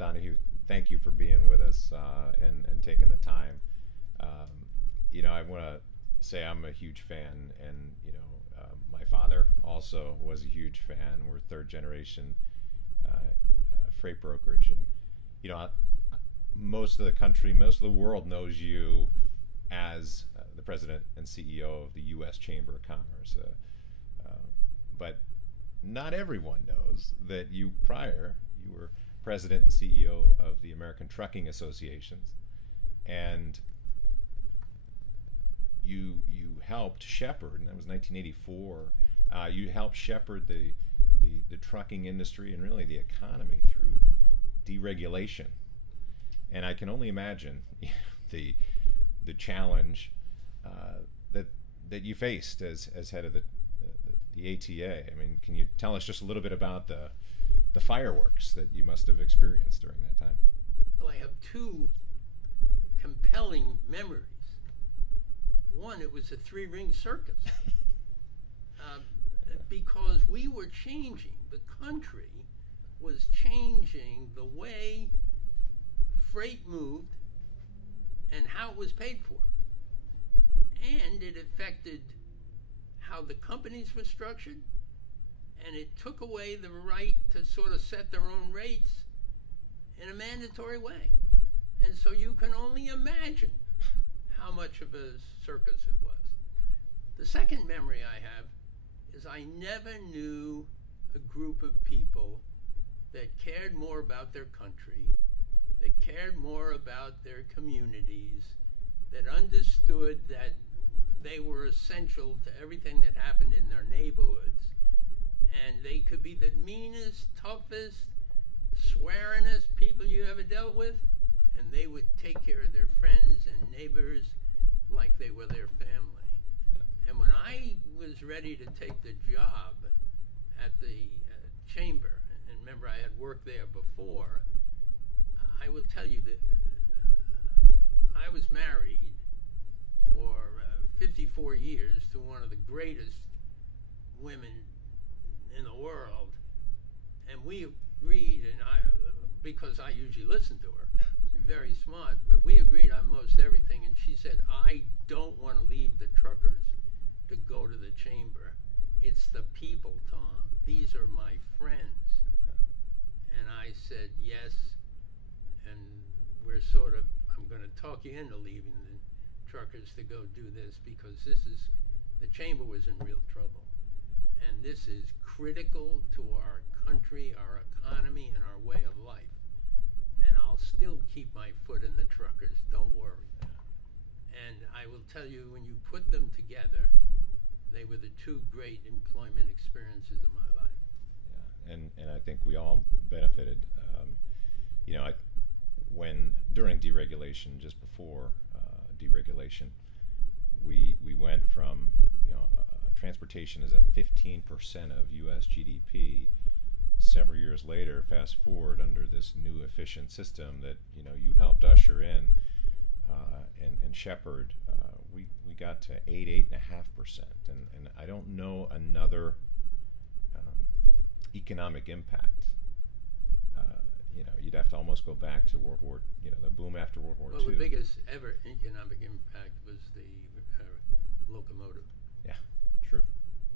Donahue, thank you for being with us and taking the time. I want to say I'm a huge fan, and my father also was a huge fan. We're third generation freight brokerage, and most of the country, most of the world knows you as the president and CEO of the U.S. Chamber of Commerce. But not everyone knows that you were president and CEO of the American Trucking Associations, and you helped shepherd, and that was 1984. You helped shepherd the trucking industry and really the economy through deregulation, and I can only imagine the challenge that you faced as head of the ATA. I mean, can you tell us just a little bit about the fireworks that you must have experienced during that time? Well, I have two compelling memories. One, it was a three-ring circus. Because we were changing, the country was changing the way freight moved and how it was paid for. And it affected how the companies were structured, and it took away the right to sort of set their own rates in a mandatory way. And so you can only imagine how much of a circus it was. The second memory I have is I never knew a group of people that cared more about their country, that cared more about their communities, that understood that they were essential to everything that happened in their neighborhoods. And they could be the meanest, toughest, swearingest people you ever dealt with, and they would take care of their friends and neighbors like they were their family. Yeah. And when I was ready to take the job at the chamber, and remember I had worked there before, I will tell you that I was married for 54 years to one of the greatest women in the world, and we agreed, and because I usually listen to her, very smart, but we agreed on most everything, and she said, I don't want to leave the truckers to go to the chamber. It's the people, Tom. These are my friends. Yeah. And I said, yes, and we're sort of, I'm going to talk you into leaving the truckers to go do this, because the chamber was in real trouble. And this is critical to our country, our economy, and our way of life. And I'll still keep my foot in the truckers, don't worry. And I will tell you, when you put them together, they were the two great employment experiences of my life. Yeah, and I think we all benefited. When during deregulation, just before deregulation, we went from transportation is a 15% of U.S. GDP. Several years later, fast forward, under this new efficient system that you helped usher in and shepherd, we got to 8.5%, and I don't know another economic impact. You'd have to almost go back to World War, the boom after World War II. Well, the biggest ever economic impact was the locomotive. Yeah, true.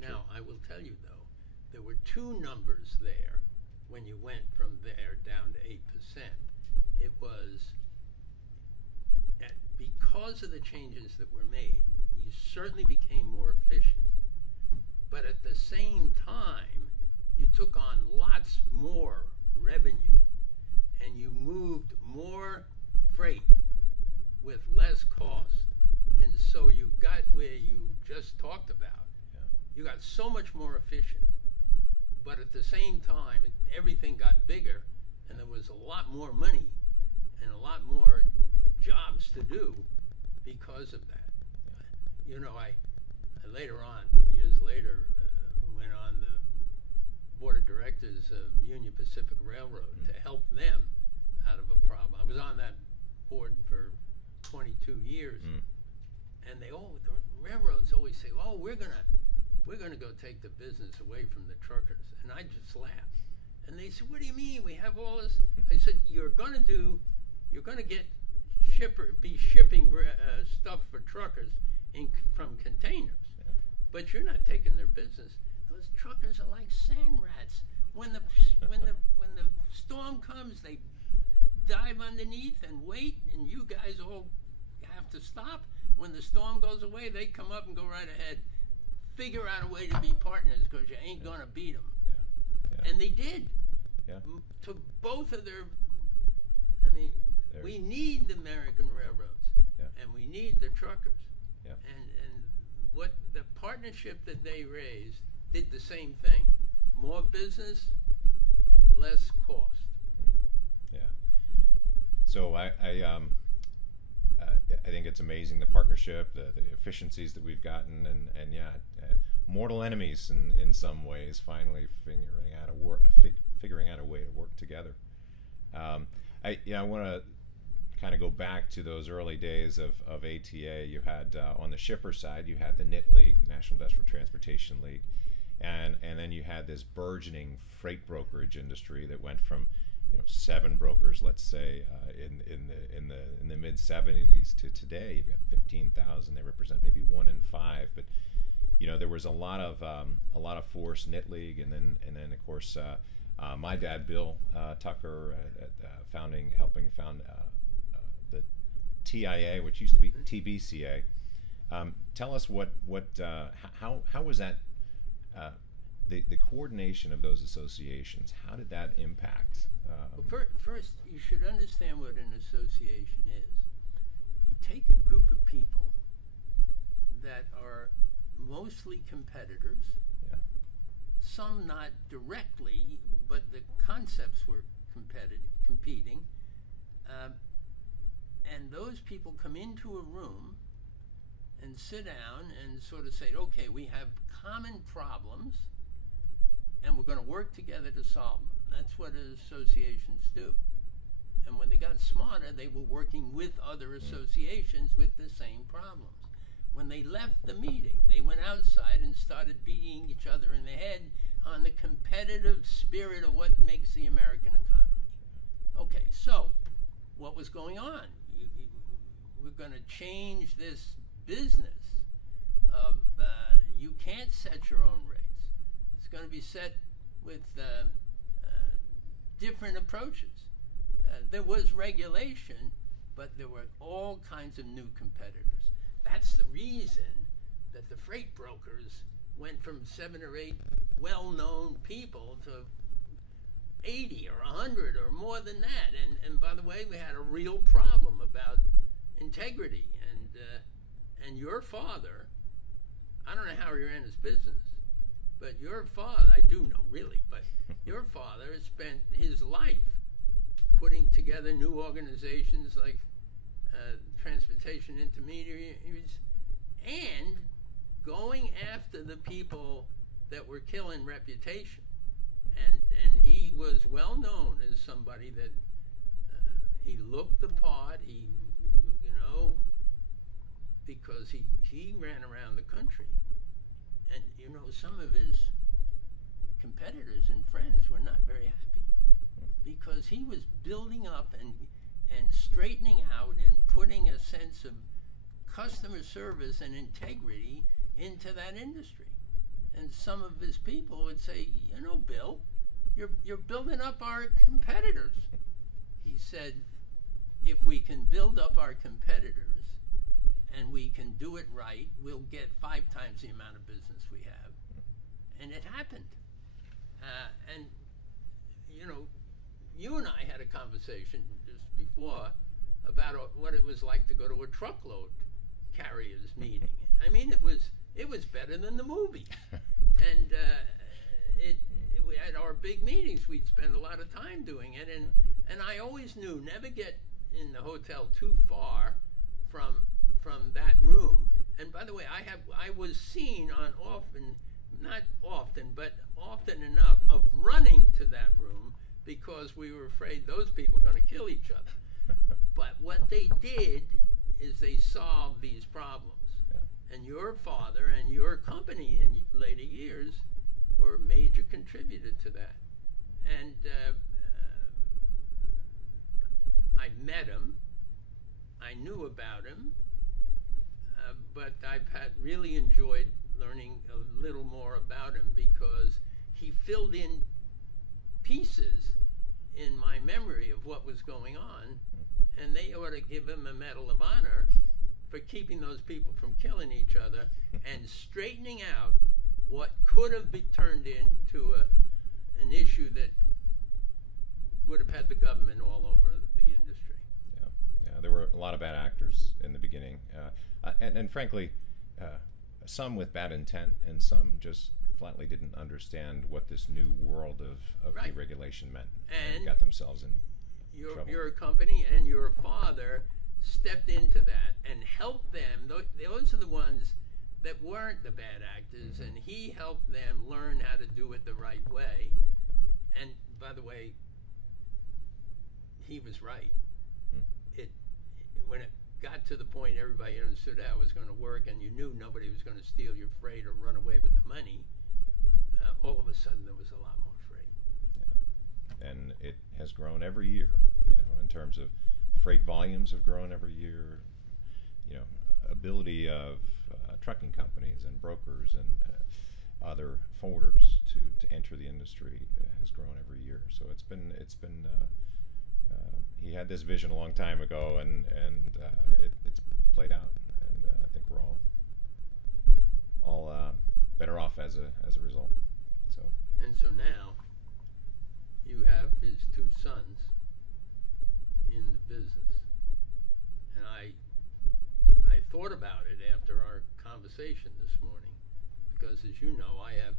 Now, I will tell you, though, there were two numbers there when you went from there down to 8%. It was that because of the changes that were made, you certainly became more efficient. But at the same time, you took on lots more revenue, and you moved more freight with less cost. And so you got where you just talked about. Yeah. You got so much more efficient. But at the same time, everything got bigger, and there was a lot more money and a lot more jobs to do because of that. I later on, years later, went on the board of directors of Union Pacific Railroad to help them out of a problem. I was on that board for 22 years, and the railroads always say, "Oh, we're gonna go take the business away from the truckers," and I just laughed. And they said, "What do you mean? We have all this." I said, "You're going to be shipping stuff for truckers from containers, but you're not taking their business. Those truckers are like sand rats. When the storm comes, they dive underneath and wait, and you guys all have to stop. When the storm goes away, they come up and go right ahead. Figure out a way to be partners, because you ain't gonna beat them. And they did. To both of their, I mean, we need the American railroads, and we need the truckers. And what the partnership that they raised did the same thing. More business, less cost. So I think it's amazing, the partnership, the efficiencies that we've gotten, and mortal enemies in some ways, finally figuring out a way to work together. I want to kind of go back to those early days of ATA. You had on the shipper side, you had the NIT League, National Industrial Transportation League, and then you had this burgeoning freight brokerage industry that went from 7 brokers, let's say, in the mid '70s to today. You've got 15,000. They represent maybe 1 in 5, but there was a lot of force, NIT League, and then of course my dad, Bill Tucker, helping found the TIA, which used to be TBCA. Tell us how was that, the coordination of those associations? How did that impact? Well, first, you should understand what an association is. You take a group of people that are mostly competitors, some not directly, but the concepts were competing, and those people come into a room and sit down and sort of say, okay, we have common problems, and we're going to work together to solve them. That's what associations do. And when they got smarter, they were working with other associations with the same problems. When they left the meeting, they went outside and started beating each other in the head on the competitive spirit of what makes the American economy. Okay, so what was going on? We're going to change this business of you can't set your own rates. It's going to be set with different approaches. There was regulation, but there were all kinds of new competitors. That's the reason that the freight brokers went from 7 or 8 well-known people to 80 or 100 or more than that. And by the way, we had a real problem about integrity. And your father, I don't know how he ran his business, but your father, I do know really, but your father spent his life putting together new organizations like transportation intermediaries and going after the people that were killing reputation. And he was well known as somebody that he looked the part, because he ran around the country. And, some of his competitors and friends were not very happy because he was building up and straightening out and putting a sense of customer service and integrity into that industry. And some of his people would say, Bill, you're building up our competitors. He said, if we can build up our competitors and we can do it right, we'll get 5 times the amount of business we have. And it happened. And you and I had a conversation just before about what it was like to go to a truckload carriers meeting. I mean, it was better than the movies. And at our big meetings, we'd spend a lot of time doing it. And I always knew never get in the hotel too far from that room. And by the way, I was seen not often, but often enough, of running to that room because we were afraid those people were going to kill each other. But what they did is they solved these problems. And your father and your company in later years were a major contributor to that. And met him. I knew about him, but I've really enjoyed learning a little more about him because he filled in pieces in my memory of what was going on, and they ought to give him a Medal of Honor for keeping those people from killing each other and straightening out what could have been turned into an issue that would have had the government all over the industry. Yeah, yeah. There were a lot of bad actors in the beginning, and frankly, some with bad intent, and some just flatly didn't understand what this new world of Right. deregulation meant, And got themselves in trouble. your company and your father stepped into that and helped them. Those are the ones that weren't the bad actors, and he helped them learn how to do it the right way. And by the way, he was right. It when it got to the point everybody understood how it was going to work, and you knew nobody was going to steal your freight or run away with the money. All of a sudden, there was a lot more freight. Yeah. And it has grown every year. You know, in terms of freight volumes have grown every year. You know, ability of trucking companies and brokers and other forwarders to enter the industry has grown every year. So it's been he had this vision a long time ago, and it's played out, and I think we're all better off as a result. So. And so now, you have his two sons in the business, and I thought about it after our conversation this morning, because as you know, I have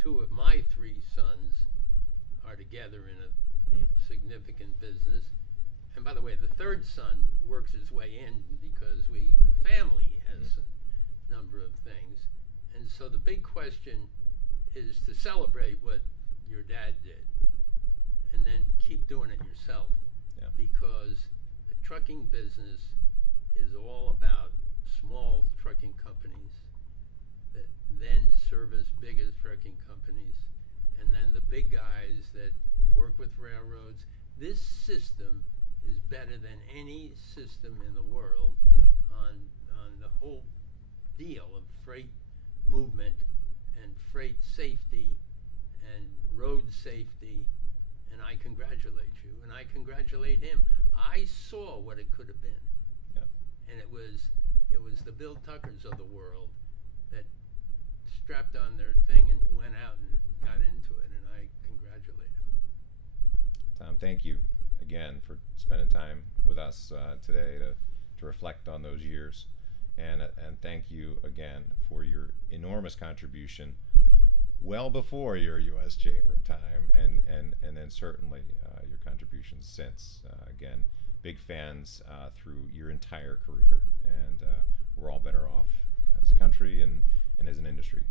two of my three sons are together in a significant business. And by the way, the third son works his way in because the family has a number of things. And so the big question is to celebrate what your dad did and then keep doing it yourself. Yeah. Because the trucking business is all about small trucking companies that then service bigger trucking companies, and then the big guys that work with railroads. This system is better than any system in the world on the whole deal of freight movement and freight safety and road safety, and I congratulate you, and I congratulate him. I saw what it could have been. Yeah. And it was the Bill Tuckers of the world that strapped on their thing and went out and got into it, and I congratulate him. Tom, thank you again for spending time with us today to reflect on those years, and thank you again for your enormous contribution well before your U.S. Chamber time, and then certainly your contributions since. Again, big fans through your entire career, and we're all better off as a country and as an industry